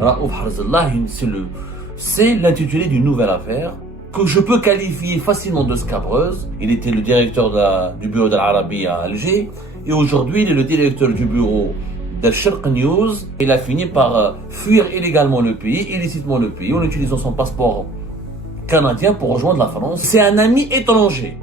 Raouf Harzallah, c'est l'intitulé d'une nouvelle affaire que je peux qualifier facilement de scabreuse. Il était le directeur du bureau d'Al Arabi à Alger et aujourd'hui il est le directeur du bureau d'Al Sharq News. Il a fini par fuir illégalement le pays, illicitement le pays, en utilisant son passeport canadien pour rejoindre la France. C'est un ami étranger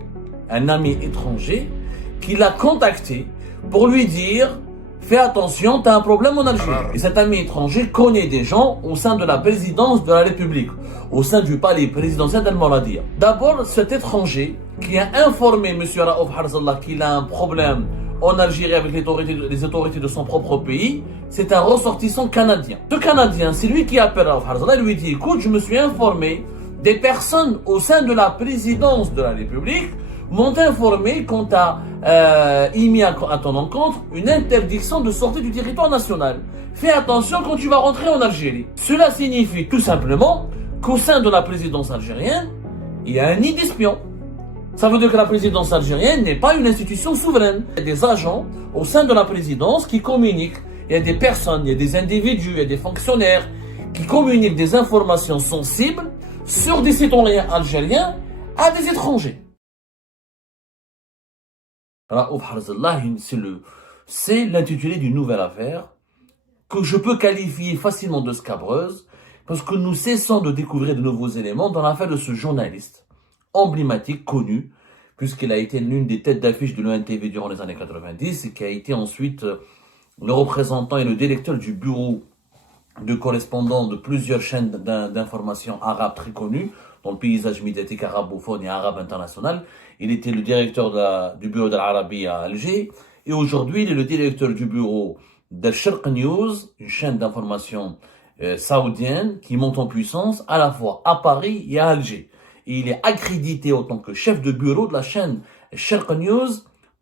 qui l'a contacté pour lui dire: fais attention, tu as un problème en Algérie. Et cet ami étranger connaît des gens au sein de la présidence de la République, au sein du palais présidentiel d'Al-Mouradia. D'abord, cet étranger qui a informé M. Raouf Harzallah qu'il a un problème en Algérie avec les autorités de son propre pays, c'est un ressortissant canadien. Ce Canadien, c'est lui qui appelle Raouf Harzallah et lui dit: écoute, je me suis informé, des personnes au sein de la présidence de la République m'ont informé qu'on t'a émis à ton encontre une interdiction de sortie du territoire national. Fais attention quand tu vas rentrer en Algérie. Cela signifie tout simplement qu'au sein de la présidence algérienne, il y a un nid d'espions. Ça veut dire que la présidence algérienne n'est pas une institution souveraine. Il y a des agents au sein de la présidence qui communiquent. Il y a des personnes, il y a des individus, il y a des fonctionnaires qui communiquent des informations sensibles sur des citoyens algériens à des étrangers. Raouf Harzallah, c'est l'intitulé d'une nouvelle affaire que je peux qualifier facilement de scabreuse parce que nous cessons de découvrir de nouveaux éléments dans l'affaire de ce journaliste emblématique, connu, puisqu'il a été l'une des têtes d'affiche de l'ONTV durant les années 90 et qui a été ensuite le représentant et le directeur du bureau de correspondant de plusieurs chaînes d'information arabes très connues dans le paysage médiatique arabophone et arabe international. Il était le directeur du bureau d'Al Arabi à Alger et aujourd'hui il est le directeur du bureau d'Al Sharq News, une chaîne d'information saoudienne qui monte en puissance à la fois à Paris et à Alger. Et il est accrédité en tant que chef de bureau de la chaîne Sharq News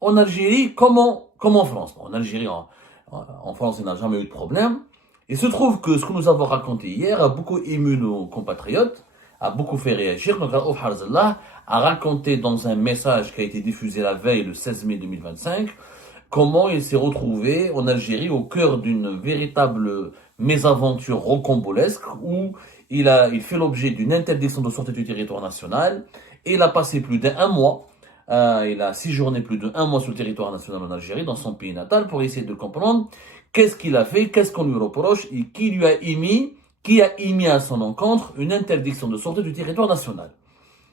en Algérie comme en France. En Algérie, en France, il n'a jamais eu de problème. Il se trouve que ce que nous avons raconté hier a beaucoup ému nos compatriotes, a beaucoup fait réagir. Donc Raouf Harzallah a raconté dans un message qui a été diffusé la veille, le 16 mai 2025, comment il s'est retrouvé en Algérie au cœur d'une véritable mésaventure rocambolesque où il fait l'objet d'une interdiction de sortie du territoire national et il a passé plus d'1 mois, il a séjourné plus d'1 mois sur le territoire national en Algérie, dans son pays natal, pour essayer de comprendre qu'est-ce qu'il a fait, qu'est-ce qu'on lui reproche et qui a émis à son encontre une interdiction de sortie du territoire national.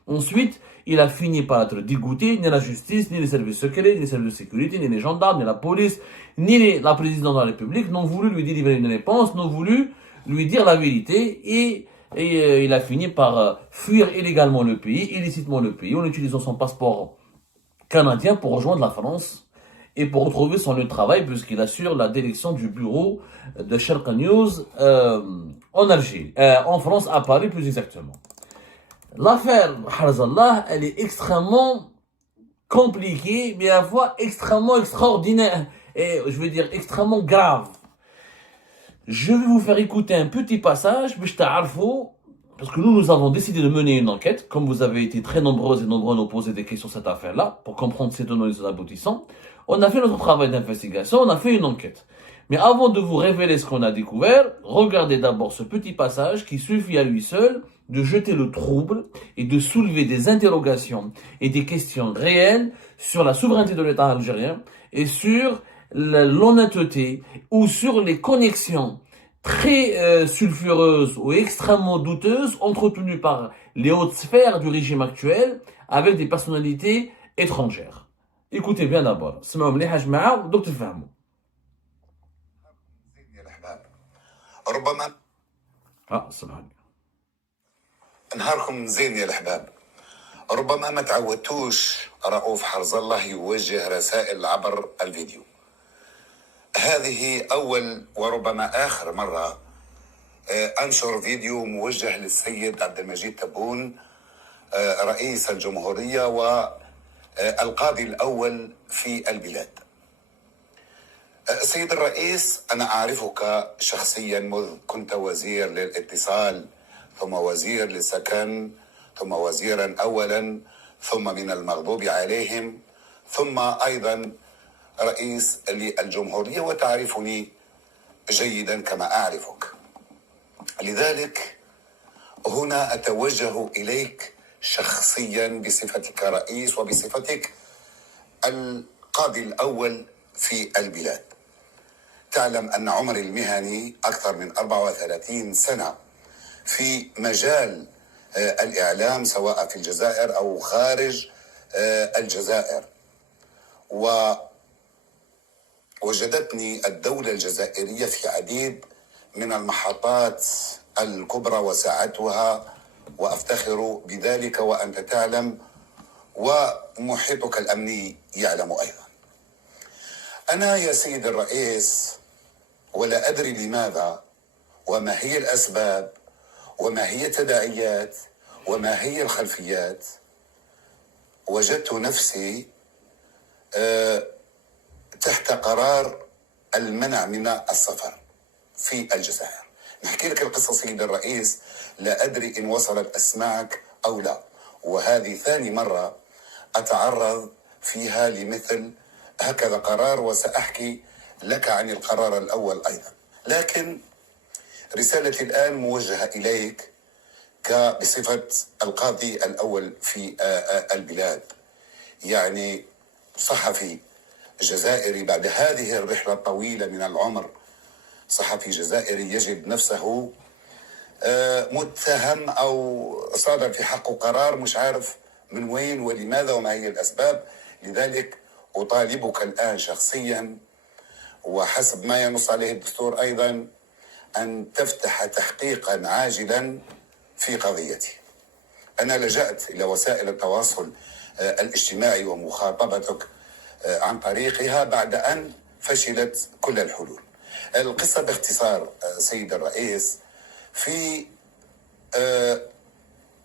Ensuite, il a fini par être dégoûté. Ni la justice, ni les services secrets, ni les services de sécurité, ni les gendarmes, ni la police, ni la présidence de la République n'ont voulu lui délivrer une réponse, n'ont voulu lui dire la vérité et il a fini par fuir illégalement le pays, illicitement le pays, en utilisant son passeport canadien pour rejoindre la France et pour retrouver son lieu de travail puisqu'il assure la direction du bureau de Sharq News en Algérie, en France, à Paris plus exactement. L'affaire Harzallah, elle est extrêmement compliquée, mais à la fois extrêmement extraordinaire et je veux dire extrêmement grave. Je vais vous faire écouter un petit passage, parce que nous avons décidé de mener une enquête, comme vous avez été très nombreuses et nombreux à nous poser des questions sur cette affaire-là, pour comprendre ses tenants et ses aboutissants. On a fait notre travail d'investigation, on a fait une enquête. Mais avant de vous révéler ce qu'on a découvert, regardez d'abord ce petit passage qui suffit à lui seul de jeter le trouble et de soulever des interrogations et des questions réelles sur la souveraineté de l'État algérien et sur l'honnêteté ou sur les connexions très sulfureuses ou extrêmement douteuses entretenues par les hautes sphères du régime actuel avec des personnalités étrangères. Écoutez bien d'abord. اسمعوا مليح يا جماعة ودوك تفهموا. ربما سمعني. نهاركم زين يا الحباب. ربما ما تعودتوش رؤوف حرزالله يوجه رسائل عبر الفيديو. هذه أول وربما آخر مرة أنشر فيديو موجه للسيد عبد المجيد تبون رئيس الجمهورية والقاضي الأول في البلاد. سيد الرئيس، أنا أعرفك شخصيا منذ كنت وزير للاتصال ثم وزير للسكن ثم وزيرا أولا ثم من المغضوب عليهم ثم أيضا رئيس للجمهورية وتعرفني جيدا كما أعرفك. لذلك هنا أتوجه إليك شخصيا بصفتك رئيس وبصفتك القاضي الأول في البلاد. تعلم أن عمري المهني أكثر من 34 سنة في مجال الإعلام، سواء في الجزائر أو خارج الجزائر، ووجدتني الدولة الجزائرية في عديد من المحطات الكبرى وساعدتها، وأفتخر بذلك وأنت تعلم ومحيطك الأمني يعلم أيضا. أنا يا سيد الرئيس ولا أدري لماذا وما هي الأسباب وما هي التداعيات وما هي الخلفيات، وجدت نفسي تحت قرار المنع من السفر في الجزائر. نحكي لك القصة سيد الرئيس، لا أدري إن وصلت أسماعك أو لا، وهذه ثاني مرة أتعرض فيها لمثل هكذا قرار، وسأحكي لك عن القرار الأول أيضا. لكن رسالتي الآن موجهة إليك بصفة القاضي الأول في البلاد، يعني صحفي جزائري بعد هذه الرحلة الطويلة من العمر. صحفي جزائري يجد نفسه متهم أو صادر في حقه قرار مش عارف من وين ولماذا وما هي الأسباب. لذلك أطالبك الآن شخصيا وحسب ما ينص عليه الدستور أيضا أن تفتح تحقيقا عاجلا في قضيتي. أنا لجأت إلى وسائل التواصل الاجتماعي ومخاطبتك عن طريقها بعد أن فشلت كل الحلول. القصة باختصار سيد الرئيس، في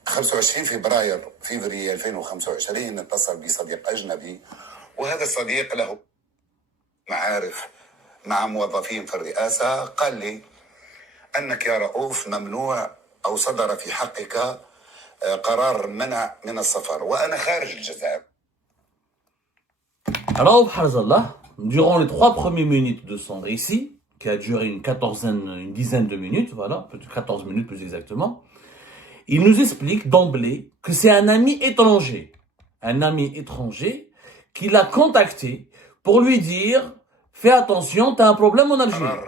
25 فبراير 2025 اتصل بي صديق أجنبي، وهذا الصديق له معارف مع موظفين في الرئاسة. قال لي أنك يا رؤوف ممنوع أو صدر في حقك قرار منع من السفر وأنا خارج الجزائر. Raouf Harzallah, durant les 3 premières minutes de son récit, qui a duré une dizaine de minutes, voilà, 14 minutes plus exactement, il nous explique d'emblée que c'est un ami étranger qui l'a contacté pour lui dire « Fais attention, tu as un problème en Algérie ».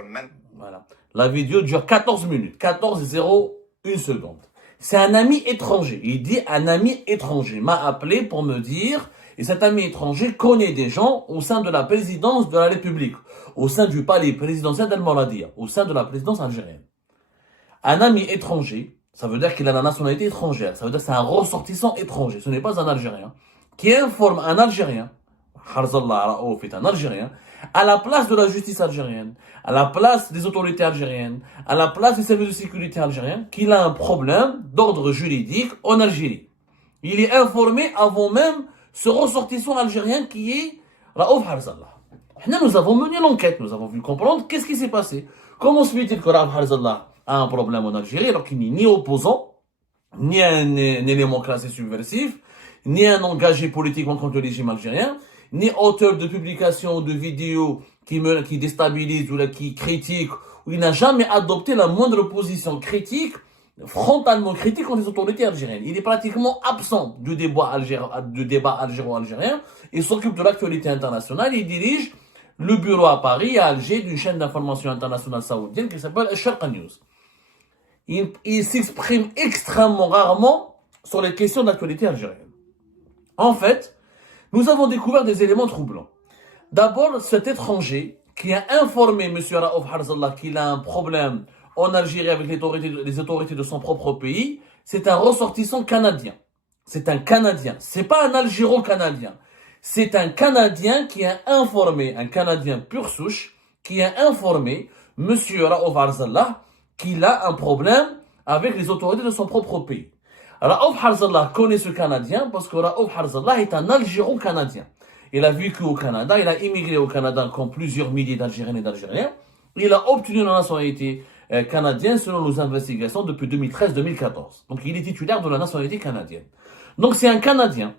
Voilà. La vidéo dure 14 minutes, 14:01 seconde. C'est un ami étranger. Il dit un ami étranger m'a appelé pour me dire, et cet ami étranger connaît des gens au sein de la présidence de la République, au sein du palais présidentiel d'Al-Mouradia, au sein de la présidence algérienne. Un ami étranger, ça veut dire qu'il a la nationalité étrangère, ça veut dire que c'est un ressortissant étranger, ce n'est pas un Algérien, qui informe un Algérien, Harzallah Raouf est un Algérien, à la place de la justice algérienne, à la place des autorités algériennes, à la place des services de sécurité algériens, qu'il a un problème d'ordre juridique en Algérie. Il est informé avant même ce ressortissant algérien qui est Raouf Harzallah. Nous avons mené l'enquête, nous avons vu comprendre qu'est-ce qui s'est passé. Comment se fait-il que Raouf Harzallah a un problème en Algérie alors qu'il n'est ni opposant, ni un élément classé subversif, ni un engagé politiquement contre le régime algérien, ni auteur de publications, de vidéos qui déstabilisent ou qui critiquent, où il n'a jamais adopté la moindre position critique, frontalement critique contre les autorités algériennes. Il est pratiquement absent du débat algéro-algérien. Il s'occupe de l'actualité internationale. Il dirige le bureau à Paris, à Alger, d'une chaîne d'information internationale saoudienne qui s'appelle Sharq News. Il s'exprime extrêmement rarement sur les questions d'actualité algérienne. En fait, nous avons découvert des éléments troublants. D'abord, cet étranger qui a informé M. Raouf Harzallah qu'il a un problème en Algérie avec les autorités de son propre pays, c'est un ressortissant canadien. C'est un Canadien. C'est pas un Algéro-Canadien. C'est un Canadien qui a informé, un Canadien pur souche, qui a informé M. Raouf Harzallah qu'il a un problème avec les autorités de son propre pays. Raouf Harzallah connaît ce Canadien parce que Raouf Harzallah est un Algéro-Canadien. Il a vécu au Canada, il a immigré au Canada comme plusieurs milliers d'Algériens et d'Algériens. Il a obtenu la nationalité canadienne selon nos investigations depuis 2013-2014. Donc il est titulaire de la nationalité canadienne. Donc c'est un Canadien.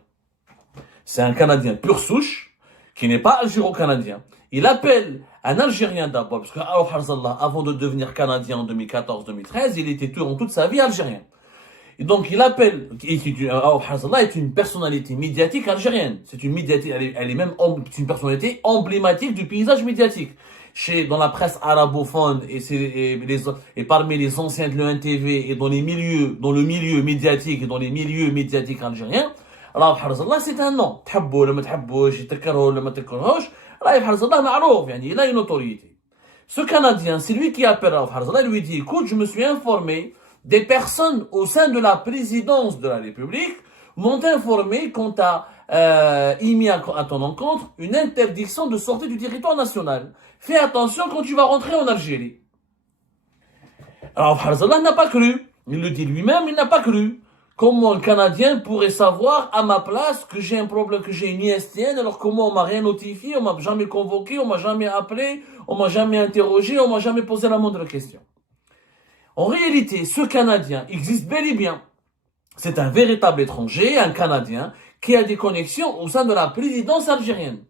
C'est un Canadien pur souche qui n'est pas algéro-canadien. Il appelle Un Algérien d'abord, parce que Raouf Harzallah, avant de devenir Canadien en 2014-2013, il était toute sa vie algérien. Et donc il appelle, Raouf Harzallah est une personnalité médiatique algérienne. C'est une médiatique, elle est même une personnalité emblématique du paysage médiatique. Dans la presse arabophone et parmi les anciens de l'ENTV et dans le milieu médiatique et dans les milieux médiatiques algériens, Raouf Harzallah c'est un nom. تحبه ولا ما تحبوش يتكرهه ولا ما تكرهوش Raouf Harzallah معروف يعني il a une autorité. Ce Canadien, c'est lui qui appelle Raouf Harzallah, il lui dit écoute, je me suis informé, des personnes au sein de la présidence de la République m'ont informé qu'on t'a émis à ton encontre une interdiction de sortie du territoire national. Fais attention quand tu vas rentrer en Algérie. Alors Harzallah n'a pas cru. Il le dit lui-même, il n'a pas cru. Comment un Canadien pourrait savoir à ma place que j'ai un problème, que j'ai une ISTN, alors comment on m'a rien notifié, on m'a jamais convoqué, on m'a jamais appelé, on m'a jamais interrogé, on m'a jamais posé la moindre question. En réalité, ce Canadien existe bel et bien. C'est un véritable étranger, un Canadien, qui a des connexions au sein de la présidence algérienne.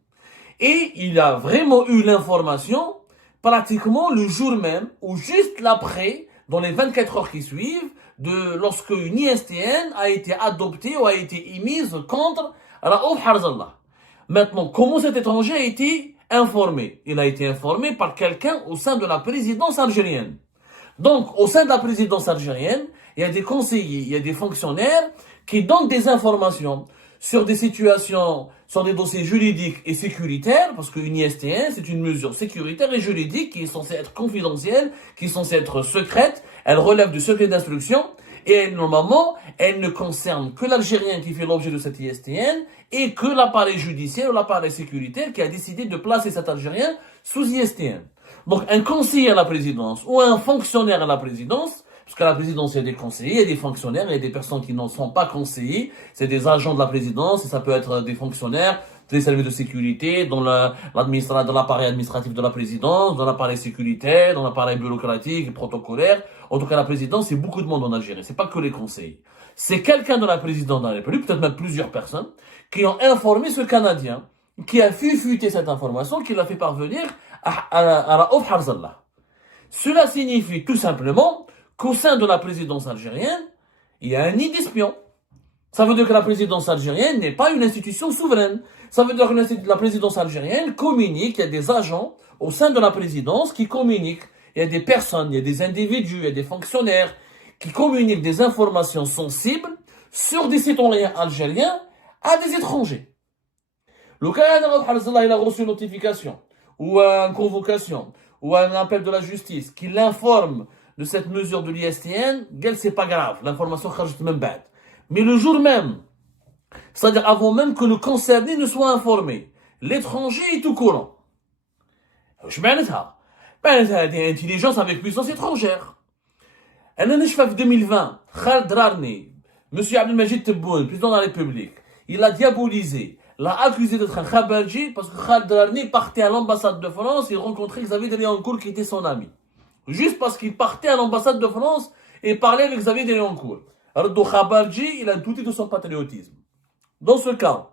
Et il a vraiment eu l'information pratiquement le jour même, ou juste l'après, dans les 24 heures qui suivent, lorsque une ISTN a été adoptée ou a été émise contre Raouf Harzallah. Maintenant, comment cet étranger a été informé? Il a été informé par quelqu'un au sein de la présidence algérienne. Donc, au sein de la présidence algérienne, il y a des conseillers, il y a des fonctionnaires qui donnent des informations sur des situations, sur des dossiers juridiques et sécuritaires, parce qu'une ISTN, c'est une mesure sécuritaire et juridique qui est censée être confidentielle, qui est censée être secrète, elle relève du secret d'instruction, et normalement, elle ne concerne que l'Algérien qui fait l'objet de cette ISTN, et que l'appareil judiciaire ou l'appareil sécuritaire qui a décidé de placer cet Algérien sous ISTN. Donc, un conseiller à la présidence ou un fonctionnaire à la présidence, parce qu'à la présidence, il y a des conseillers, il y a des fonctionnaires, il y a des personnes qui n'en sont pas conseillers, c'est des agents de la présidence, et ça peut être des fonctionnaires, des services de sécurité, dans l'appareil administratif de la présidence, dans l'appareil sécuritaire, dans l'appareil bureaucratique et protocolaire. En tout cas, la présidence, c'est beaucoup de monde en Algérie, c'est pas que les conseillers. C'est quelqu'un de la présidence de la République, peut-être même plusieurs personnes, qui ont informé ce Canadien, qui a fuité cette information, qui l'a fait parvenir à Raouf Harzallah. Cela signifie tout simplement qu'au sein de la présidence algérienne, il y a un nid d'espions. Ça veut dire que la présidence algérienne n'est pas une institution souveraine. Ça veut dire que la présidence algérienne communique, il y a des agents au sein de la présidence qui communiquent. Il y a des personnes, il y a des individus, il y a des fonctionnaires qui communiquent des informations sensibles sur des citoyens algériens à des étrangers. Le Canada Raouf Harzallah, il a reçu une notification, ou une convocation, ou un appel de la justice qui l'informe de cette mesure de l'ISTN, c'est pas grave, l'information kharjt même bad. Mais le jour même, c'est-à-dire avant même que le concerné ne soit informé, l'étranger est au courant. Je معناتها دي intelligence avec puissance étrangère. أنا نشفى في 2020 Khaled Rarni, Monsieur Abdelmajid Tebboune, président de la République, il a diabolisé, l'a accusé d'être un khabarji parce que Khaled Rarni partait à l'ambassade de France et rencontrait Xavier Deleoncourt qui était son ami. Juste parce qu'il partait à l'ambassade de France et parlait avec Xavier Deleoncourt. Radou Khabarji, il a douté de son patriotisme. Dans ce cas,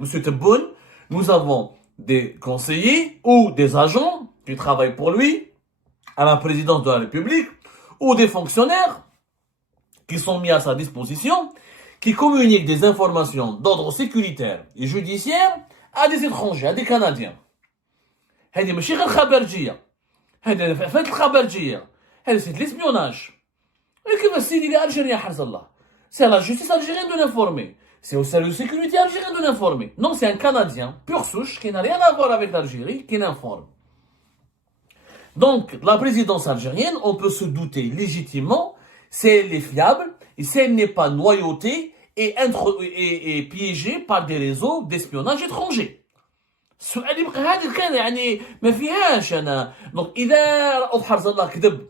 M. Tebboune, nous avons des conseillers ou des agents qui travaillent pour lui à la présidence de la République ou des fonctionnaires qui sont mis à sa disposition, qui communiquent des informations d'ordre sécuritaire et judiciaire à des étrangers, à des Canadiens. هذه ماشي غير خبرجية. هذا فات الخبرجية. هذا c'est de l'espionnage. Et que va se dire l'Algérien Harzallah? C'est à la justice algérienne de l'informer. C'est au service de sécurité algérien de l'informer. Non, c'est un Canadien, pur souche, qui n'a rien à voir avec l'Algérie, qui l'informe. Donc, la présidence algérienne, on peut se douter légitimement si elle est fiable et si elle n'est pas noyautée et piégée par des réseaux d'espionnage étrangers. السؤال يبقى هذا كان يعني ما فيهاش انا دونك اذا رؤوف حرزالله كذب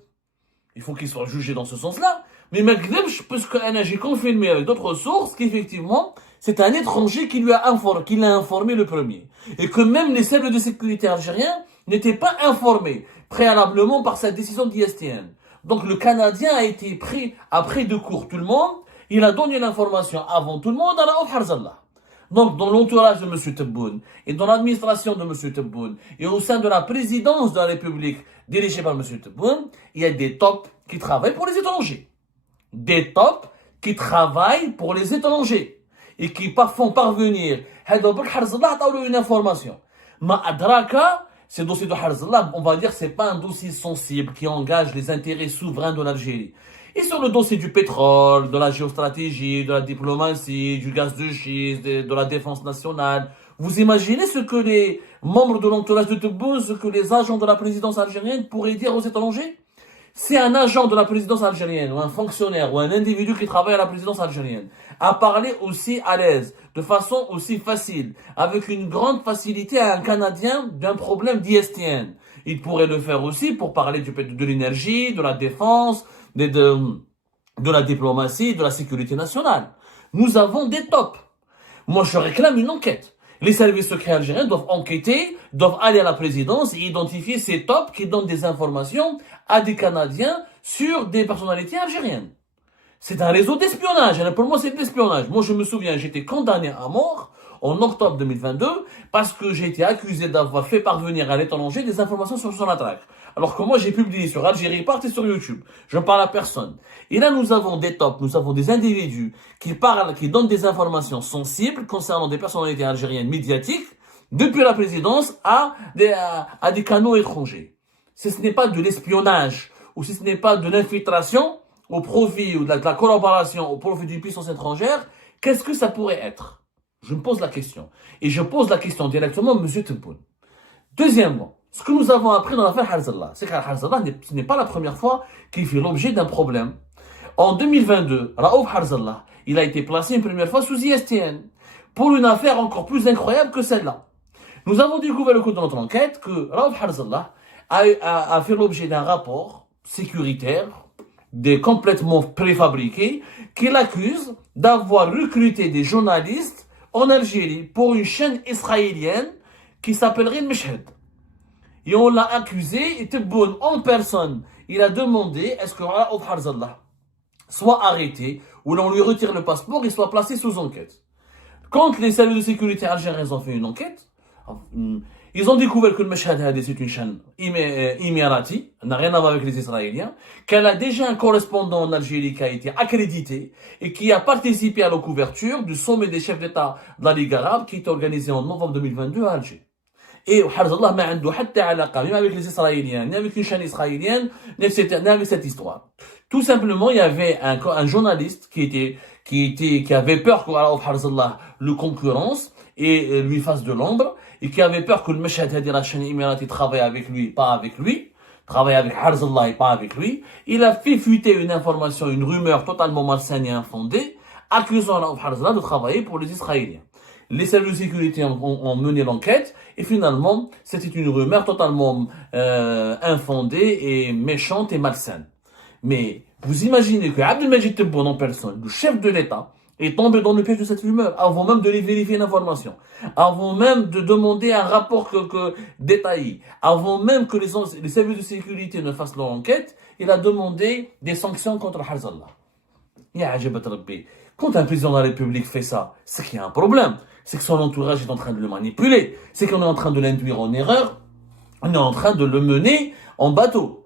il faut qu'il soit jugé dans ce sens-là mais ما كذبش parce que انا j'ai confirmé avec d'autres sources qu'effectivement c'est un étranger qui l'a informé le premier et que même les services de sécurité algériens n'étaient pas informés préalablement par cette décision d'ISTN. Donc le Canadien a été pris après de court tout le monde, il a donné l'information avant tout le monde à Raouf Harzallah. Donc, dans l'entourage de M. Tebboune, et dans l'administration de M. Tebboune, et au sein de la présidence de la République dirigée par M. Tebboune, il y a des tops qui travaillent pour les étrangers. Des tops qui travaillent pour les étrangers. Et qui font parvenir une information. Ma adraka, ce dossier de Harzallah, on va dire, c'est pas un dossier sensible qui engage les intérêts souverains de l'Algérie. Et sur le dossier du pétrole, de la géostratégie, de la diplomatie, du gaz de schiste, de la défense nationale, vous imaginez ce que les membres de l'entourage de Tebboune, ce que les agents de la présidence algérienne pourraient dire aux étrangers? Si un agent de la présidence algérienne, ou un fonctionnaire, ou un individu qui travaille à la présidence algérienne, a parlé aussi à l'aise, de façon aussi facile, avec une grande facilité à un Canadien d'un problème d'ISTN, il pourrait le faire aussi pour parler de l'énergie, de la défense, de la diplomatie, de la sécurité nationale. Nous avons des tops. Moi, je réclame une enquête. Les services secrets algériens doivent enquêter, doivent aller à la présidence et identifier ces tops qui donnent des informations à des Canadiens sur des personnalités algériennes. C'est un réseau d'espionnage. Pour moi, c'est de l'espionnage. Moi, je me souviens, j'étais condamné à mort en octobre 2022 parce que j'ai été accusé d'avoir fait parvenir à l'étranger des informations sur son attaque. Alors que moi, j'ai publié sur Algérie Part et sur YouTube. Je ne parle à personne. Et là, nous avons des tops, nous avons des individus qui parlent, qui donnent des informations sensibles concernant des personnalités algériennes médiatiques depuis la présidence à des canaux étrangers. Si ce n'est pas de l'espionnage ou si ce n'est pas de l'infiltration au profit ou de la collaboration au profit d'une puissance étrangère, qu'est-ce que ça pourrait être? Je me pose la question. Et je pose la question directement à M. Tebboune. Deuxièmement, ce que nous avons appris dans l'affaire Harzallah, c'est qu'Harzallah, ce n'est pas la première fois qu'il fait l'objet d'un problème. En 2022, Raouf Harzallah, il a été placé une première fois sous ISTN pour une affaire encore plus incroyable que celle-là. Nous avons découvert au cours de notre enquête que Raouf Harzallah a fait l'objet d'un rapport sécuritaire, complètement préfabriqué, qui l'accuse d'avoir recruté des journalistes en Algérie pour une chaîne israélienne qui s'appellerait Meshhed. Et on l'a accusé, et Tebboune en personne, il a demandé est-ce que Raouf Harzallah soit arrêté, ou l'on lui retire le passeport et soit placé sous enquête. Quand les services de sécurité algériens ont fait une enquête, ils ont découvert que le Meshhed c'est une chaîne émirati, n'a rien à voir avec les Israéliens, qu'elle a déjà un correspondant en Algérie qui a été accrédité et qui a participé à la couverture du sommet des chefs d'État de la Ligue arabe qui est organisé en novembre 2022 à Alger. Et Harzallah n'a rien ni avec les Israéliens, ni avec une chaîne israélienne, ni avec cette histoire. Tout simplement, il y avait un journaliste qui avait peur que Harzallah le concurrence et lui fasse de l'ombre, et qui avait peur que le Meshhed, la chaîne émirati, travaille avec lui, pas avec lui, travaille avec Harzallah et pas avec lui. Il a fait fuiter une information, une rumeur totalement malsaine et infondée, accusant Harzallah de travailler pour les Israéliens. Les services de sécurité ont mené l'enquête et finalement, c'était une rumeur totalement infondée et méchante et malsaine. Mais vous imaginez que Abdelmajid Tebboune en personne, le chef de l'État, est tombé dans le piège de cette rumeur avant même de vérifier l'information, avant même de demander un rapport détaillé, avant même que les services de sécurité ne fassent leur enquête, il a demandé des sanctions contre Harzallah. Ya ajabat Rabbi. Quand un président de la République fait ça, c'est qu'il y a un problème. C'est que son entourage est en train de le manipuler. C'est qu'on est en train de l'induire en erreur. On est en train de le mener en bateau.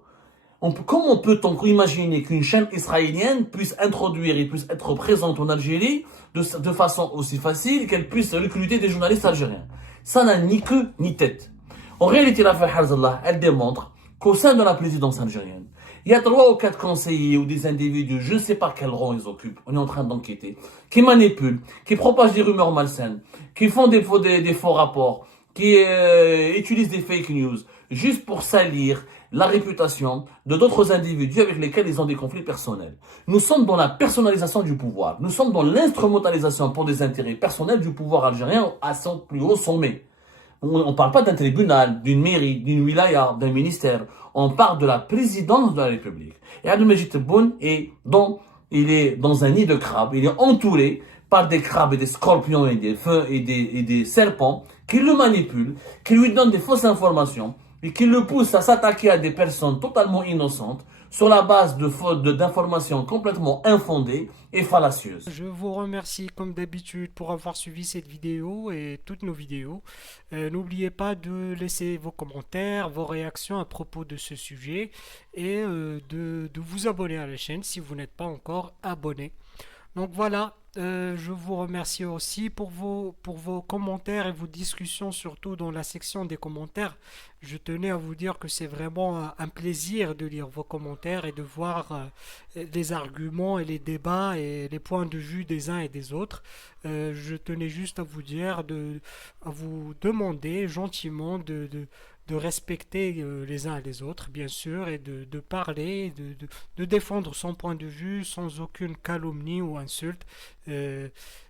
Comment peut-on imaginer qu'une chaîne israélienne puisse introduire et puisse être présente en Algérie de façon aussi facile qu'elle puisse recruter des journalistes algériens? Ça n'a ni queue ni tête. En réalité, l'affaire Harzallah, elle démontre qu'au sein de la présidence algérienne, il y a 3 ou 4 conseillers ou des individus, je ne sais pas quel rang ils occupent, on est en train d'enquêter, qui manipulent, qui propagent des rumeurs malsaines, qui font des faux rapports, qui utilisent des fake news, juste pour salir la réputation de d'autres individus avec lesquels ils ont des conflits personnels. Nous sommes dans la personnalisation du pouvoir. Nous sommes dans l'instrumentalisation pour des intérêts personnels du pouvoir algérien à son plus haut sommet. On ne parle pas d'un tribunal, d'une mairie, d'une wilaya, d'un ministère. On parle de la présidence de la République. Et Abdelmajid Tebboune il est dans un nid de crabes. Il est entouré par des crabes et des scorpions et des feux et des serpents qui le manipulent, qui lui donnent des fausses informations et qui le poussent à s'attaquer à des personnes totalement innocentes sur la base d'informations complètement infondées et fallacieuses. Je vous remercie comme d'habitude pour avoir suivi cette vidéo et toutes nos vidéos. N'oubliez pas de laisser vos commentaires, vos réactions à propos de ce sujet et de vous abonner à la chaîne si vous n'êtes pas encore abonné. Donc voilà, je vous remercie aussi pour vos commentaires et vos discussions, surtout dans la section des commentaires. Je tenais à vous dire que c'est vraiment un plaisir de lire vos commentaires et de voir les arguments et les débats et les points de vue des uns et des autres. Je tenais juste à vous dire, à vous demander gentiment de respecter les uns et les autres, bien sûr, et de parler, de défendre son point de vue sans aucune calomnie ou insulte.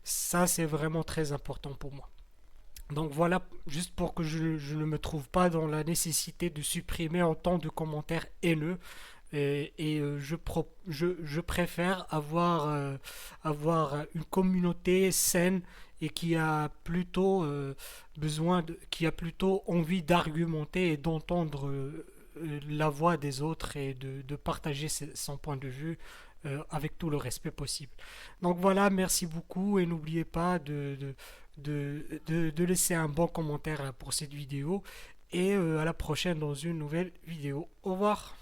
Ça, c'est vraiment très important pour moi. Donc voilà, juste pour que je ne me trouve pas dans la nécessité de supprimer autant de commentaires haineux. Je préfère avoir une communauté saine et qui a plutôt qui a plutôt envie d'argumenter et d'entendre la voix des autres et de partager son point de vue avec tout le respect possible. Donc voilà, merci beaucoup et n'oubliez pas de laisser un bon commentaire pour cette vidéo et à la prochaine dans une nouvelle vidéo. Au revoir.